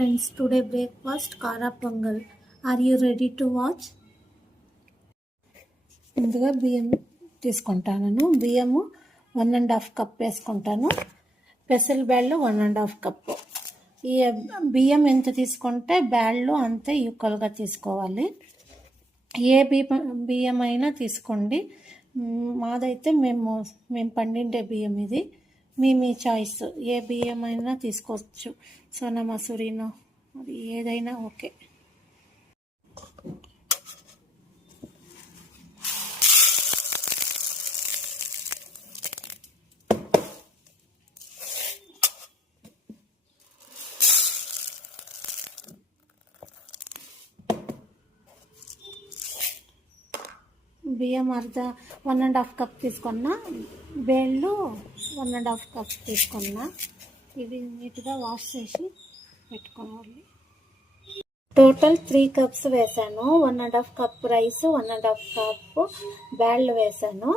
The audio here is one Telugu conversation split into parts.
friends, today breakfast Kara Pongal. Are you ready to watch? ముందుగా బియ్యం తీసుకుంటాను. బియ్యము 1.5 కప్ వేసుకుంటాను. పెసలు బ్యాళ్ళు 1.5 కప్పు. ఈ బియ్యం ఎంత తీసుకుంటే బ్యాళ్ళు అంతే ఈక్వల్గా తీసుకోవాలి. ఏ బియ్యం అయినా తీసుకోండి. మాదైతే మేము పండిండే బియ్యం ఇది. మీ చాయిస్, ఏ బియ్యం అయినా తీసుకోవచ్చు. సోనా మసూరినో అది ఏదైనా ఓకే. బియ్యం 1.5 కప్ తీసుకున్నా, బేళ్ళు 1.5 కప్ తీసుకున్నా. ఇది నీట్గా వాష్ చేసి పెట్టుకోవాలి. టోటల్ 3 కప్స్ వేసాను. 1.5 కప్ రైస్, 1.5 కప్ బ్యాళ్ళు వేసాను.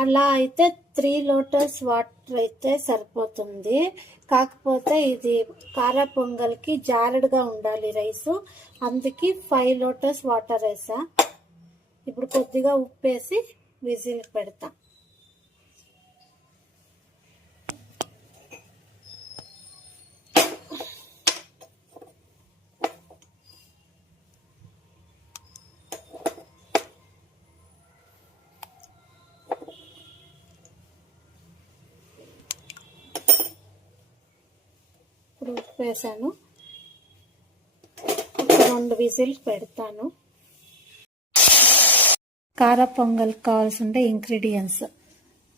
అలా అయితే 3 లోటస్ వాటర్ అయితే సరిపోతుంది. కాకపోతే ఇది కారా పొంగల్కి జారుడుగా ఉండాలి రైసు, అందుకే 5 లోటస్ వాటర్ వేసా. ఇప్పుడు కొద్దిగా ఉప్పు వేసి విజిల్ పెడతా. ఇప్పుడు ఉప్పు వేసాను. ఒక 2 విజిల్స్ పెడతాను. కారా పొంగల్కి కావాల్సిన ఇంగ్రీడియంట్స్: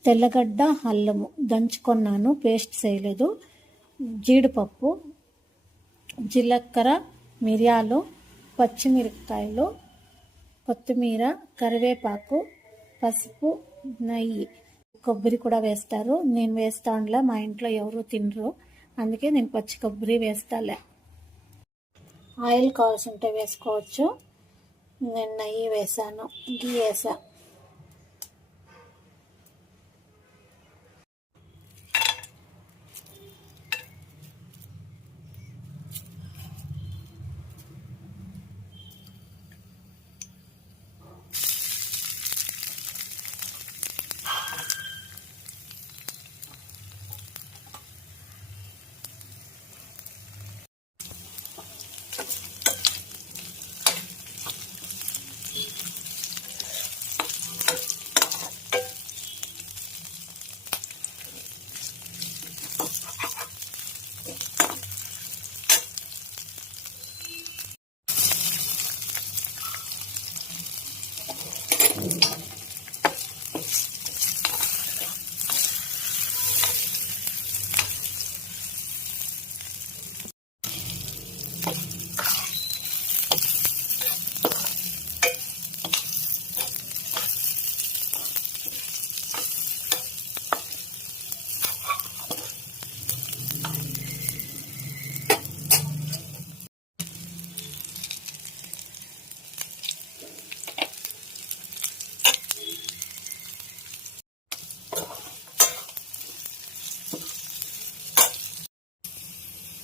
తెల్లగడ్డ, అల్లము దంచుకున్నాను, పేస్ట్ చేయలేదు, జీడిపప్పు, జీలకర్ర, మిరియాలు, పచ్చిమిరపకాయలు, కొత్తిమీర, కరివేపాకు, పసుపు, నెయ్యి, కొబ్బరి కూడా వేస్తారు. నేను వేస్తానులే, మా ఇంట్లో ఎవరు తినరు, అందుకే నేను పచ్చి కొబ్బరి వేస్తాలే. ఆయిల్ కావాల్సింటే వేసుకోవచ్చు. నేను నెయ్యి వేసాను, గీ వేసా.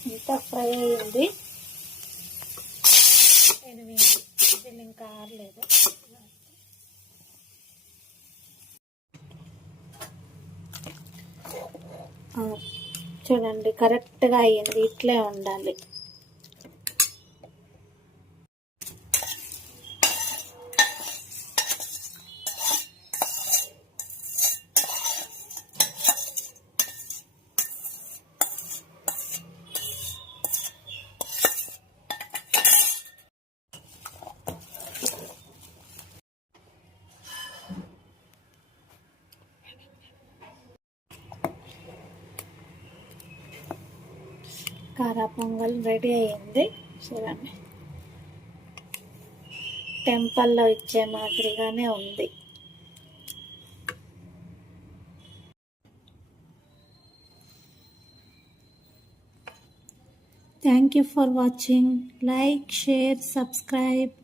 ఇంత ఫ్రై అయింది. ఇది ఇంకా ఆరలేదు. చూడండి, కరెక్ట్గా అయ్యింది. ఇట్లే ఉండాలి. కారా పొంగల్ రెడీ అయ్యింది. చూడండి, టెంపుల్లో ఇచ్చే మాదిరిగానే ఉంది. Thank you for watching. Like, share, subscribe.